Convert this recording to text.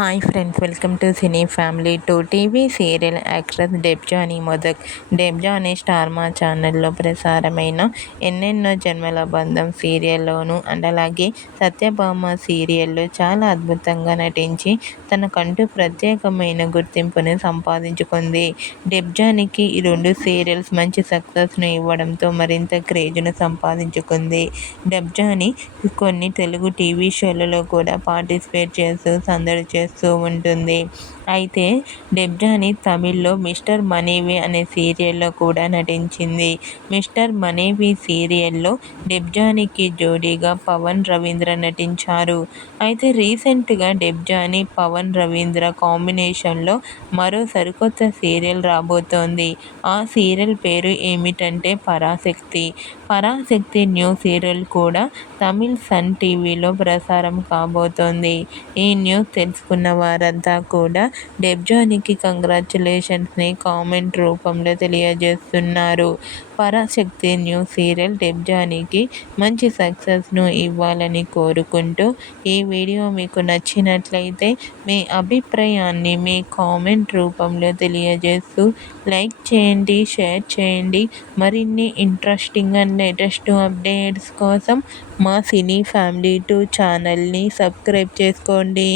Hi friends, welcome to cine family two. TV serial actress Debjani Modak. Debjani Star Maa ఛానల్లో ప్రసారమైన ఎన్నెన్నో జన్మల బంధం సీరియల్లోనూ అండ్ అలాగే సత్యభామ సీరియల్లో చాలా అద్భుతంగా నటించి తనకంటూ ప్రత్యేకమైన గుర్తింపుని సంపాదించుకుంది. డెబ్జానీకి ఈ రెండు సీరియల్స్ మంచి సక్సెస్ను ఇవ్వడంతో మరింత క్రేజ్ను సంపాదించుకుంది. డెబ్జానీ కొన్ని తెలుగు టీవీ షోలలో కూడా పార్టిసిపేట్ చేస్తూ సందడి చేస్తూ ఉంటుంది. అయితే డెబ్జానీ తమిళ్లో మిస్టర్ మనీవి అనే సీరియల్లో కూడా నటించింది. మిస్టర్ మనీవి సీరియల్లో డెబ్జానీకి జోడీగా పవన్ రవీంద్ర నటించారు. అయితే రీసెంట్గా డెబ్జానీ, పవన్ రవీంద్ర కాంబినేషన్లో మరో సరికొత్త సీరియల్ రాబోతోంది. ఆ సీరియల్ పేరు ఏమిటంటే పరాశక్తి. పరాశక్తి న్యూ సీరియల్ కూడా తమిళ్ సన్ టీవీలో ప్రసారం కాబోతోంది. ఈ న్యూస్ తెలుసుకున్న వారంతా కూడా డెబ్జానీకి కంగ్రాచ్యులేషన్స్ని కామెంట్ రూపంలో తెలియజేస్తున్నారు. పరాశక్తి న్యూ సీరియల్ డెబ్జానీకి మంచి సక్సెస్ను ఇవ్వాలని కోరుకుంటూ ఈ వీడియో మీకు నచ్చినట్లయితే మీ అభిప్రాయాన్ని మీ కామెంట్ రూపంలో తెలియజేస్తూ లైక్ చేయండి, షేర్ చేయండి. మరిన్ని ఇంట్రెస్టింగ్ అండ్ లేటెస్ట్ అప్డేట్స్ కోసం మా సినీ ఫ్యామిలీ 2 ఛానల్ని సబ్స్క్రైబ్ చేసుకోండి.